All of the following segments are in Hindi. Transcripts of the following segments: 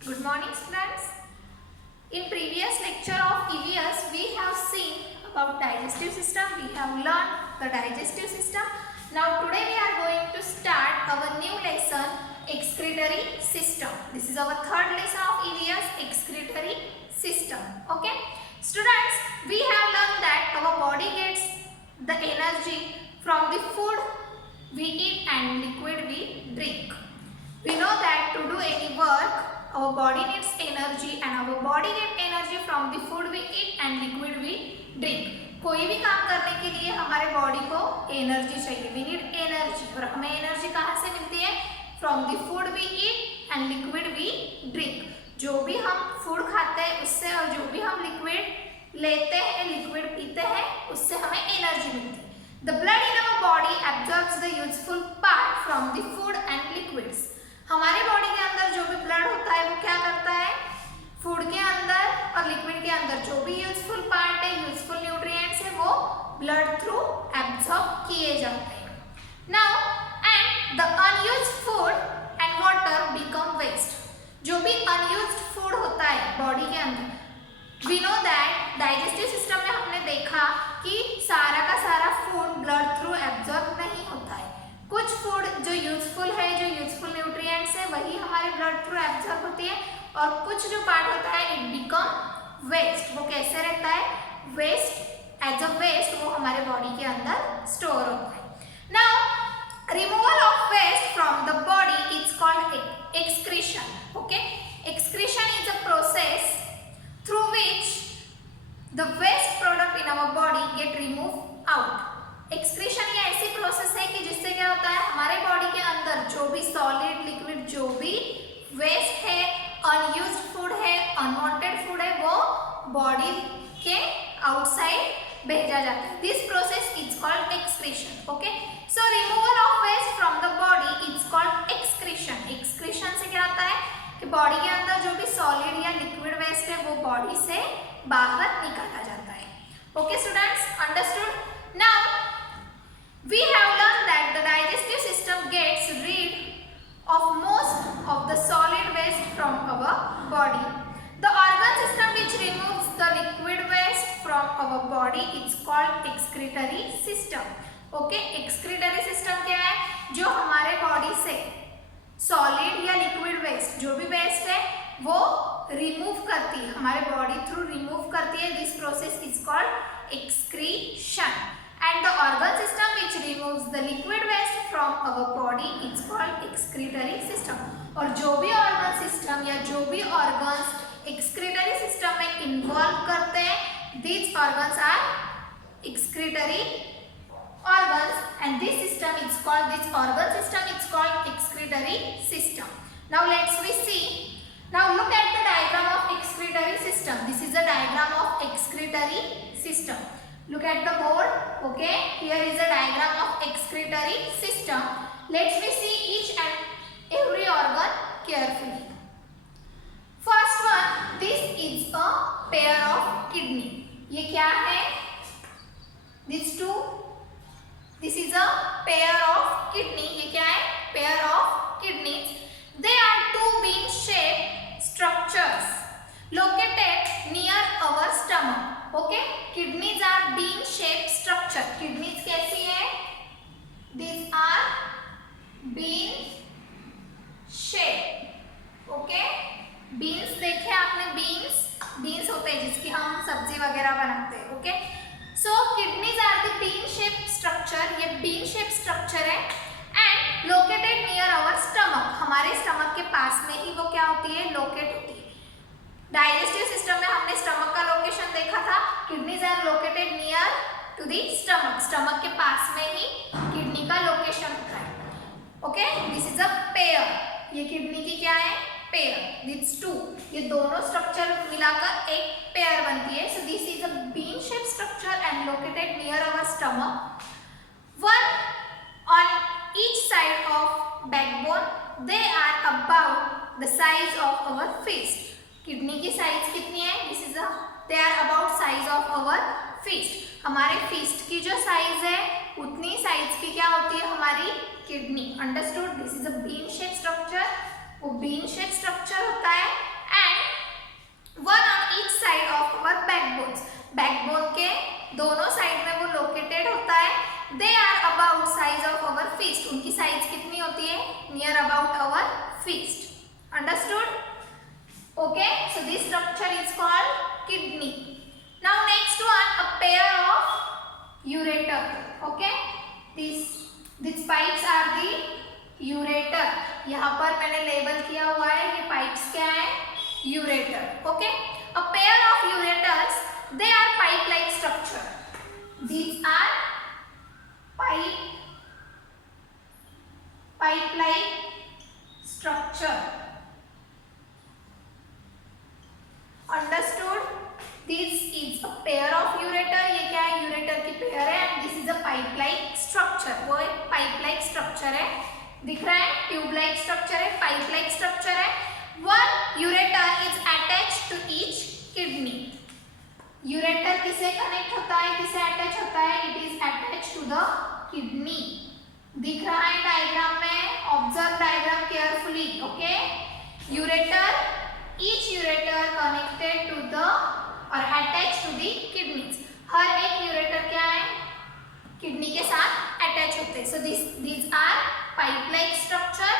Good morning, students. In previous lecture of EVS, we have seen about digestive system. We have learned the digestive system. Now today we are going to start our new lesson, excretory system. This is our third lesson of EVS, excretory system. Okay, students, we have learned that our body gets the energy from the food we eat and liquid we drink. We know that to do any work, our body needs energy and our body get energy from the food we eat and liquid we drink. कोई भी काम करने के लिए हमारे बॉडी को एनर्जी चाहिए. We need energy. और हमें एनर्जी कहाँ से मिलती है? From the food we eat and liquid we drink. जो भी हम फूड खाते हैं उससे और जो भी हम लिक्विड लेते हैं, लिक्विड पीते हैं, उससे हमें एनर्जी मिलती है. The blood in our body absorbs the useful part from the food and liquids. हमारे बॉडी के अंदर जो भी ब्लड होता है वो क्या करता है? फूड के अंदर और लिक्विड के अंदर जो भी यूजफुल पार्ट है, यूजफुल न्यूट्रिएंट्स है, वो ब्लड थ्रू एब्जॉर्ब किए जाते हैं. Now and the unused food and water become waste. जो भी अनयूज्ड फूड होता है बॉडी के अंदर, we know that digestive system में हमने देखा कि सारा का सारा फूड ब्लड थ्रू एब्जॉर्ब नहीं होता है. कुछ फूड जो यूजफुल है, जो यूजफुल न्यूट्रिएंट्स है, वही हमारे ब्लड थ्रू एब्जॉर्ब होती है और कुछ जो पार्ट होता है इट बिकम वेस्ट. वो कैसे रहता है? वेस्ट, एज अ वेस्ट वो हमारे बॉडी के अंदर स्टोर होता है. Now removal of waste from the body is called excretion. Okay, excretion is a process through which the waste product in our body get removed out. Excretion ये ऐसी प्रोसेस है कि जिससे क्या होता है, हमारे बॉडी के अंदर जो भी सॉलिड, लिक्विड, जो भी वेस्ट है, अनयूज्ड फूड है, अनवांटेड फूड है, वो बॉडी के आउटसाइड भेजा जाता है. This process is called excretion. Okay, so removal of waste from the body is called excretion. Excretion से क्या होता है कि बॉडी के अंदर जो भी सॉलिड या लिक्विड वेस्ट है वो बॉडी से बाहर निकाला जाता है. Okay students, understood? Now we have learned that the digestive system gets rid of most of the solid waste from our body. The organ system which removes the liquid waste from our body is called excretory system. Okay, excretory system क्या है? जो हमारे बॉडी से सॉलिड या लिक्विड वेस्ट, जो भी वेस्ट है, वो रिमूव करती है, हमारे बॉडी थ्रू रिमूव करती है. This process is called excretion. And the organ system which removes the liquid waste from our body is called excretory system. और जो भी organ system या जो भी organs excretory system में involve करते हैं, these organs are excretory organs and this organ system is called excretory system. Now let's we see. Now look at the diagram of excretory system. This is a diagram of excretory system. Look at the board. Okay, here is a diagram of excretory system. Let's see each and every organ carefully. First one, this is a pair of kidney. ये क्या है? These two. This is a pair of kidney. ये क्या है? Pair of kidneys. They are two bean-shaped structures located near our stomach. Okay, kidneys are bean-shaped structure. Kidneys कैसी है? These are bean-shaped. Okay, beans देखे आपने? beans होते हैं जिसकी हम सब्जी वगैरह बनाते हैं. Okay, so kidneys are the bean-shaped structure. ये bean-shaped structure है and located near our stomach. हमारे स्टमक के पास में ही वो क्या होती है? लोकेट होती है. डाइजेस्टिव सिस्टम में हमने स्टमक का लोकेशन देखा था. Kidneys are located near to the stomach. Stomach के पास में ही किडनी का लोकेशन होता है. Okay, this is a pair. ये किडनी की क्या है? पेयर. दिस टू, ये दोनों स्ट्रक्चर मिलाकर एक पेयर बनती है. So this is a bean shape structure and located near our stomach. One on each side of backbone. They are about the size of our fist. Kidney की साइज कितनी है? This is they are about size of our fist. हमारे फिस्ट की जो साइज है उतनी साइज की क्या होती है हमारी kidney. Understood? This is a bean shape structure. वो बीन शेप स्ट्रक्चर होता है Understood? Okay, so this structure is called kidney. Now next one, a pair of ureter. Okay, these pipes are the ureter. यहाँ पर मैंने लेबल किया हुआ है, ये पाइप्स क्या है? Ureter. Okay, a pair of ureters, they are pipe-like structure. These are pipe-like structure. Understood? This is a pair of ureter. ये क्या है? Ureter की पेयर है. And this is a pipe-like structure. वो एक pipe-like structure है. दिख रहा है? Tube-like structure है, pipe-like structure है. One ureter is attached to each kidney. Ureter किसे कनेक्ट होता है? किसे अटैच होता है? It is attached to the kidney. दिख रहा है डायग्राम में? Observe diagram carefully. Okay? Ureter. Each ureter connected to the or attached to the kidneys. हर एक ureter क्या है? किडनी के साथ अटैच होते हैं. So these are pipe-like structure.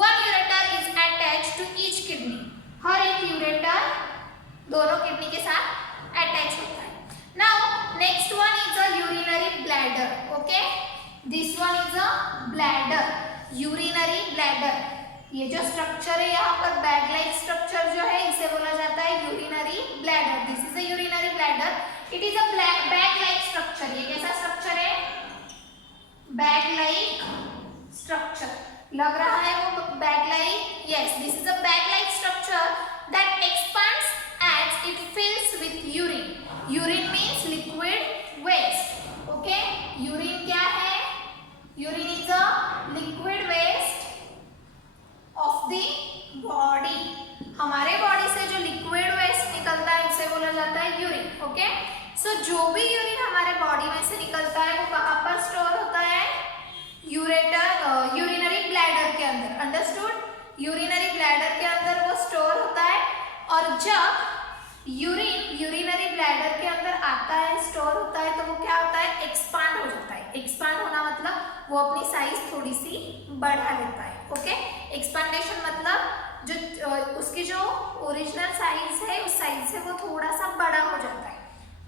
One ureter is attached to each kidney. हर एक ureter दोनों किडनी के साथ अटैच होता है. Now next one is a urinary bladder. Okay, this one is a bladder. Urinary bladder. ये जो स्ट्रक्चर है यहाँ पर बैग लाइक स्ट्रक्चर जो है इसे बोला जाता है urinary bladder. This is a urinary bladder. It is a bag like structure. ये कैसा स्ट्रक्चर है? Bag like structure. लग रहा है वो bag like? Yes, this is a bag like structure that expands as it fills with urine. Urine means liquid waste. Okay, urine क्या है? Urine is a liquid waste of the body. हमारे बॉडी से जो लिक्विड वेस्ट निकलता है उसे बोला जाता है यूरिन. ओके, सो जो भी यूरिन हमारे बॉडी में से निकलता है वो कहाँ पर स्टोर होता है? यूरिनरी ब्लैडर के अंदर. अंडरस्टूड? यूरिनरी ब्लैडर के अंदर वो स्टोर होता है. और जब यूरिन यूरिनरी ब्लैडर के अंदर आता है, स्टोर होता है, तो वो क्या होता है? एक्सपांड हो जाता है. एक्सपांड होना मतलब वो अपनी साइज थोड़ी सी बढ़ा लेता है. ओके, एक्सपांडेशन मतलब जो उसकी जो ओरिजिनल साइज है उस साइज से वो थोड़ा सा बड़ा हो जाता है.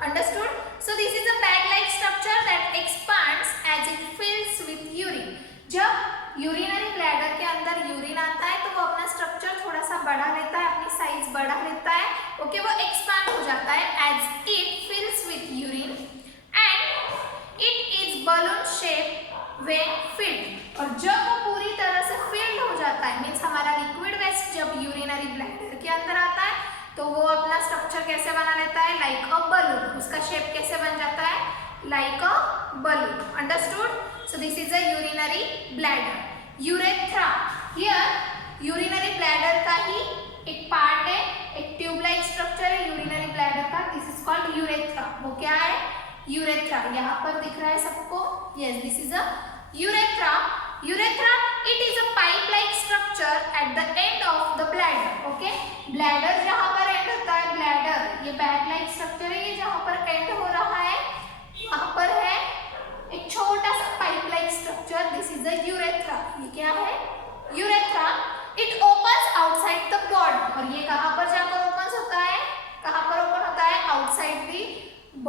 Understood? So this is a bag like structure that expands as it fills with urine. जब यूरिनरी ब्लैडर के अंदर यूरिन आता है तो वो अपना स्ट्रक्चर थोड़ा सा बढ़ा लेता है, अपनी साइज बढ़ा लेता है. ओके, वो एक्सपांड हो जाता है as it fills with urine and it is balloon shape when filled. और जब वो पूरी तरह से फिल्ड हो जाता है, मीन्स हमारा लिक्विड वेस्ट जब यूरिनरी ब्लैडर के अंदर आता है तो वो अपना स्ट्रक्चर कैसे बना लेता है? Like a balloon. उसका शेप कैसे बन जाता है? Like a balloon. Understood? So this is a urinary bladder. Urethra. Here urinary bladder का ही एक पार्ट है, एक ट्यूब लाइक स्ट्रक्चर है यूरिनरी ब्लैडर का. This is called urethra. वो क्या है? यूरेथ्रा. यहाँ पर दिख रहा है सबको? Yes, this is a urethra. Urethra, it is a pipe-like structure at the end of the bladder. Okay, bladder जहाँ पर end होता है, bladder ये bag-like structure है. ये जहाँ पर end हो रहा है वहाँ पर है एक छोटा सा pipe-like structure. This is a urethra. ये क्या है? Urethra. It opens outside the body. और ये कहाँ पर जाकर opens होता है? कहाँ पर open होता है? Outside the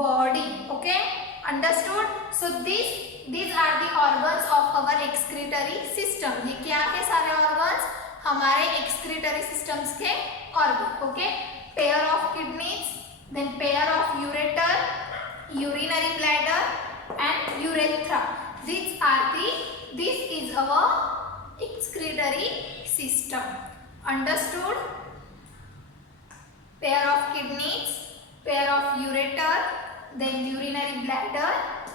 body. Okay, understood? So these are the organs of our excretory system. ये क्या है? सारे organs हमारे excretory systems के organ. Okay, pair of kidneys, then pair of ureter, urinary bladder and urethra. This is our excretory system. Understood? Pair of kidneys, pair of ureter, then urinary bladder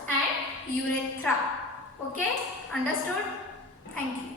and urethra. Okay, understood? Thank you.